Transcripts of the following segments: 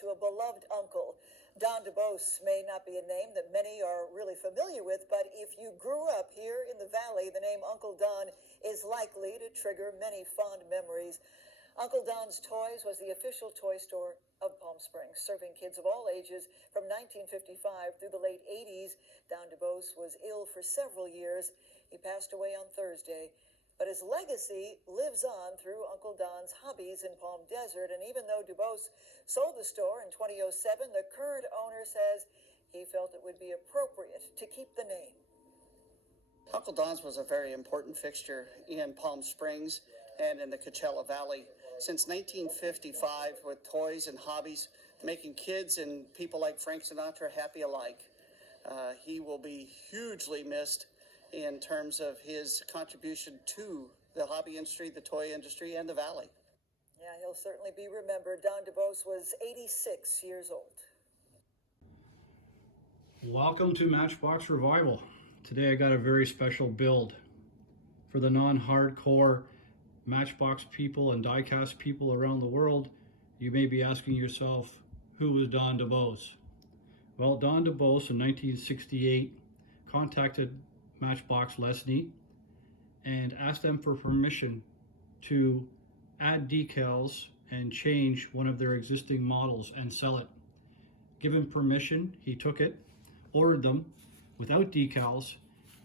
to a beloved uncle. Don DeBose may not be a name that many are really familiar with, but if you grew up here in the Valley, the name Uncle Don is likely to trigger many fond memories. Uncle Don's Toys was the official toy store of Palm Springs, serving kids of all ages from 1955 through the late 80s. Don DeBose was ill for several years. He passed away on Thursday. But his legacy lives on through Uncle Don's hobbies in Palm Desert. And even though DeBose sold the store in 2007, the current owner says he felt it would be appropriate to keep the name. Uncle Don's was a very important fixture in Palm Springs and in the Coachella Valley since 1955, with toys and hobbies, making kids and people like Frank Sinatra happy alike. He will be hugely missed in terms of his contribution to the hobby industry, the toy industry, and the Valley. Yeah, he'll certainly be remembered. Don DeBose was 86 years old. Welcome to Matchbox Revival. Today I got a very special build. For the non-hardcore Matchbox people and diecast people around the world, you may be asking yourself, who was Don DeBose? Well, Don DeBose in 1968 contacted Matchbox Lesney and asked them for permission to add decals and change one of their existing models and sell it. Given permission, he took it, ordered them without decals,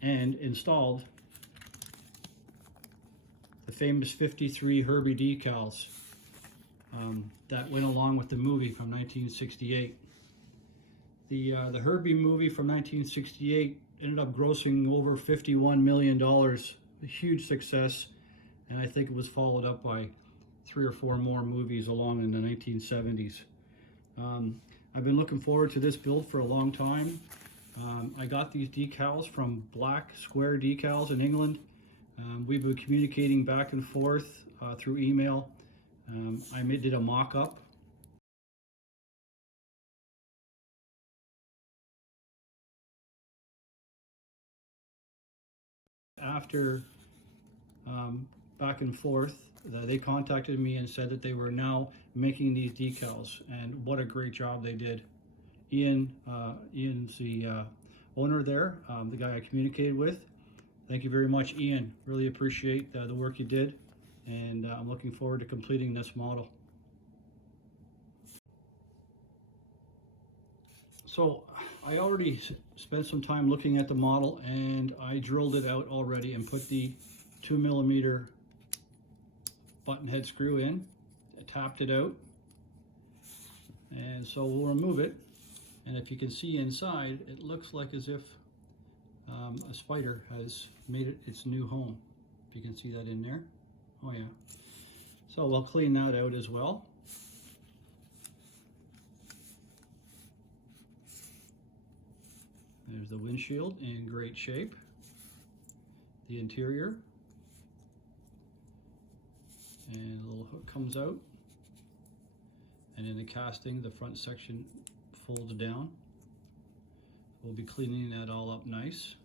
and installed the famous 53 Herbie decals that went along with the movie from 1968. The Herbie movie from 1968 ended up grossing over $51 million, a huge success, and I think it was followed up by 3 or 4 more movies along in the 1970s. I've been looking forward to this build for a long time. I got these decals from Black Square Decals in England. We've been communicating back and forth through email. I did a mock-up. After back and forth, they contacted me and said that they were now making these decals, and what a great job they did. Ian's the owner there, the guy I communicated with. Thank you very much, Ian. Really appreciate the work you did, and I'm looking forward to completing this model. So I already spent some time looking at the model, and I drilled it out already and put the 2mm button head screw in. I tapped it out, and so we'll remove it. And if you can see inside, it looks like as if a spider has made it its new home. If you can see that in there. Oh yeah. So we'll clean that out as well. There's the windshield in great shape. The interior. And a little hook comes out. And in the casting, the front section folds down. We'll be cleaning that all up nice.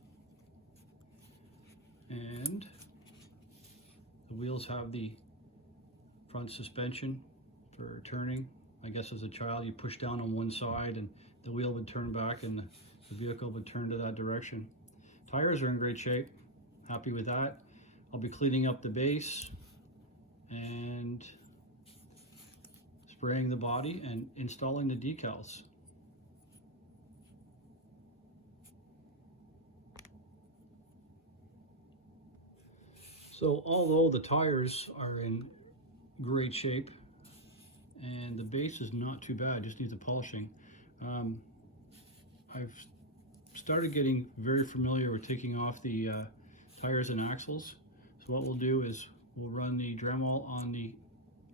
And the wheels have the front suspension for turning. I guess as a child you push down on one side and the wheel would turn back and the vehicle would turn to that direction. Tires are in great shape. Happy with that. I'll be cleaning up the base and spraying the body and installing the decals. So although the tires are in great shape and the base is not too bad, just needs a polishing, I've started getting very familiar with taking off the tires and axles. So what we'll do is we'll run the Dremel on the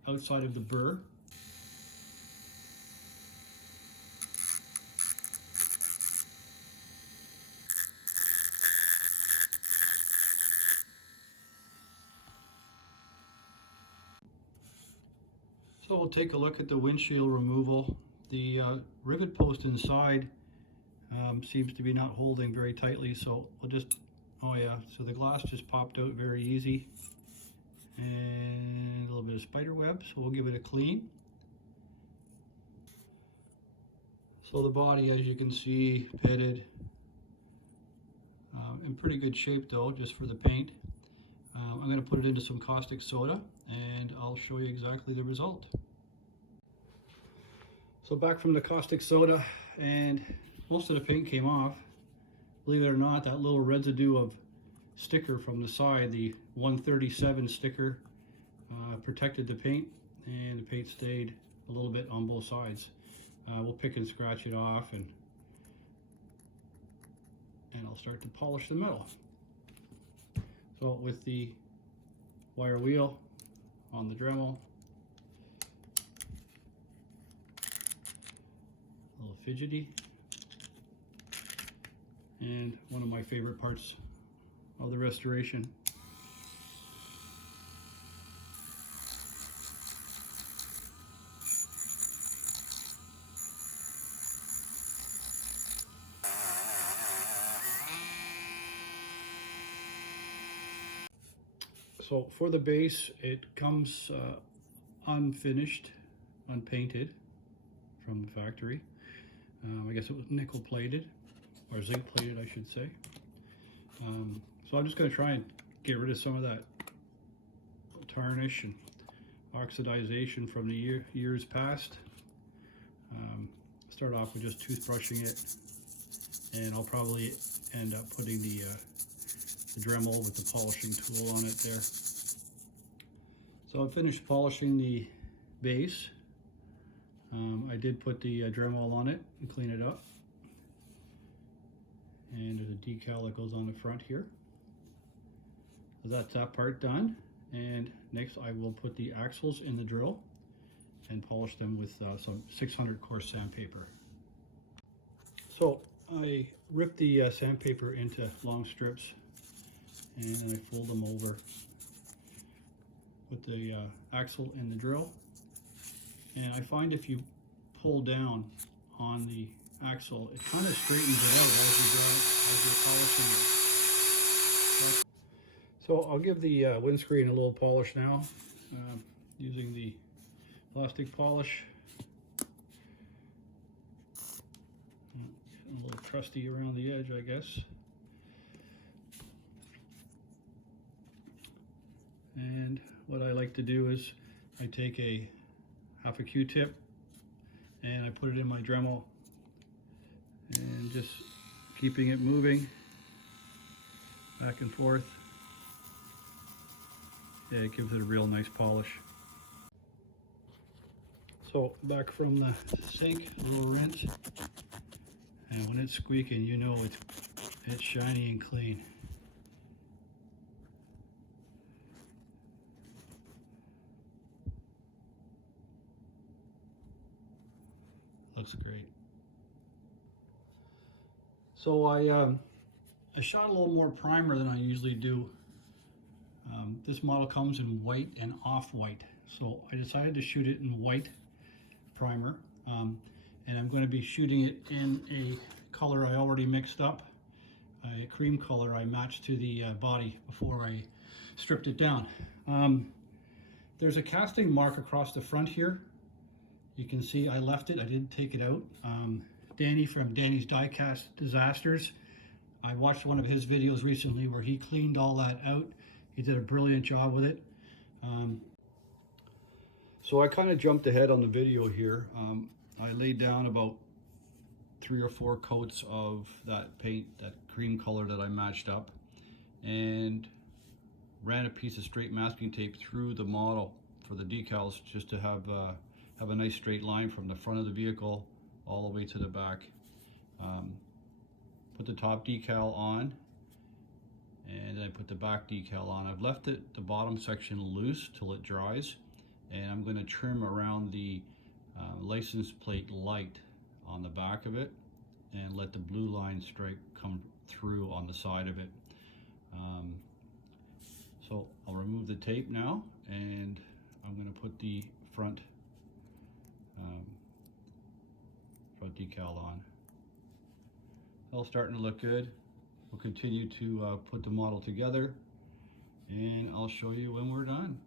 outside of the burr. So we'll take a look at the windshield removal. The rivet post inside seems to be not holding very tightly, so we'll just, oh yeah, so the glass just popped out very easy. And a little bit of spider web, so we'll give it a clean. So the body, as you can see, pitted, in pretty good shape though, just for the paint. I'm going to put it into some caustic soda and I'll show you exactly the result. So back from the caustic soda, and most of the paint came off. Believe it or not, that little residue of sticker from the side, the 137 sticker, protected the paint, and the paint stayed a little bit on both sides. We'll pick and scratch it off, and I'll start to polish the metal. So with the wire wheel on the Dremel, a little fidgety, and one of my favorite parts of the restoration. So for the base, it comes unfinished, unpainted from the factory. I guess it was nickel plated, or zinc plated I should say. So I'm just going to try and get rid of some of that tarnish and oxidization from the years past. Start off with just toothbrushing it, and I'll probably end up putting the Dremel with the polishing tool on it there. So I finished polishing the base. I did put the Dremel on it and clean it up. And there's a decal that goes on the front here. So that's that part done. And next I will put the axles in the drill and polish them with some 600 coarse sandpaper. So I ripped the sandpaper into long strips, and then I fold them over with the axle in the drill. And I find if you pull down on the axle, it kind of straightens it out as you're polishing it. So I'll give the windscreen a little polish now, using the plastic polish. Getting a little crusty around the edge, I guess. And what I like to do is I take half a Q-tip and I put it in my Dremel, and just keeping it moving back and forth. Yeah, it gives it a real nice polish. So back from the sink, a little rinse, and when it's squeaking, you know it's shiny and clean. Looks great. So I shot a little more primer than I usually do. This model comes in white and off-white, so I decided to shoot it in white primer, and I'm going to be shooting it in a color I already mixed up, a cream color I matched to the body before I stripped it down. There's a casting mark across the front here. You can see I left it, I didn't take it out. Danny from Danny's Diecast Disasters, I watched one of his videos recently where he cleaned all that out. He did a brilliant job with it. So I kind of jumped ahead on the video here. I laid down about 3 or 4 coats of that paint, that cream color that I matched up, and ran a piece of straight masking tape through the model for the decals, just to have a nice straight line from the front of the vehicle all the way to the back. Put the top decal on, and then I put the back decal on. I've left the bottom section loose till it dries, and I'm going to trim around the license plate light on the back of it and let the blue line stripe come through on the side of it. So I'll remove the tape now, and I'm going to put the front decal on. All starting to look good. We'll continue to put the model together, and I'll show you when we're done.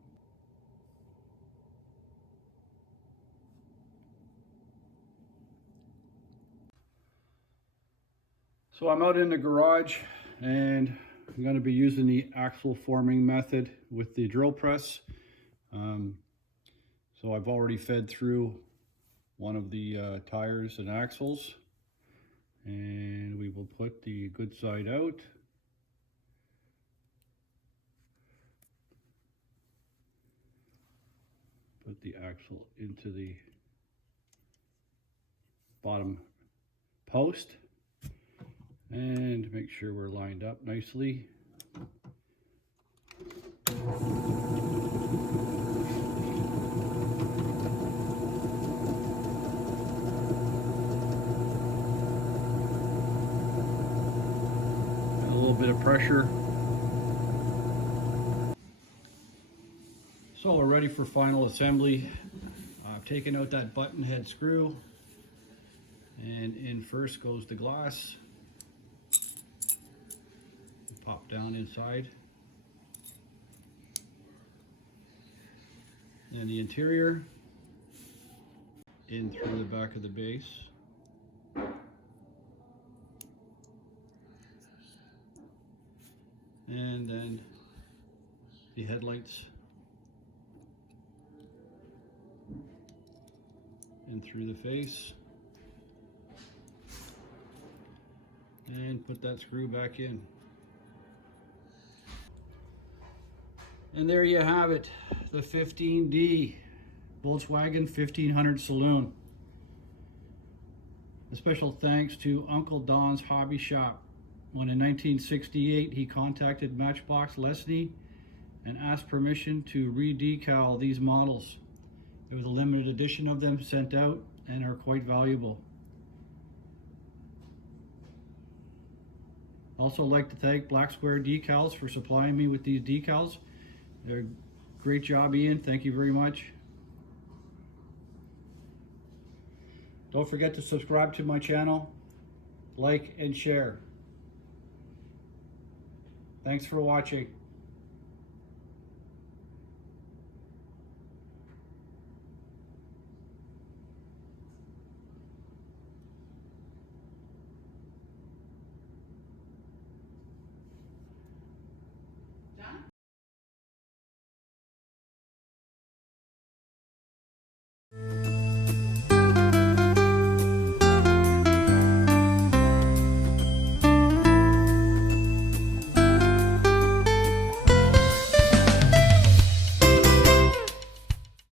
So I'm out in the garage and I'm going to be using the axle forming method with the drill press. So I've already fed through one of the tires and axles, and we will put the good side out. Put the axle into the bottom post and make sure we're lined up nicely. A little bit of pressure. So we're ready for final assembly. I've taken out that button head screw, and in first goes the glass. Pop down inside. And the interior in through the back of the base. And then the headlights in through the face. And put that screw back in. And there you have it, the 15D Volkswagen 1500 Saloon. A special thanks to Uncle Don's Hobby Shop, when in 1968 he contacted Matchbox Lesney and asked permission to re-decal these models. There was a limited edition of them sent out and are quite valuable. Also like to thank Black Square Decals for supplying me with these decals. They're a great job, Ian. Thank you very much. Don't forget to subscribe to my channel, like and share. Thanks for watching.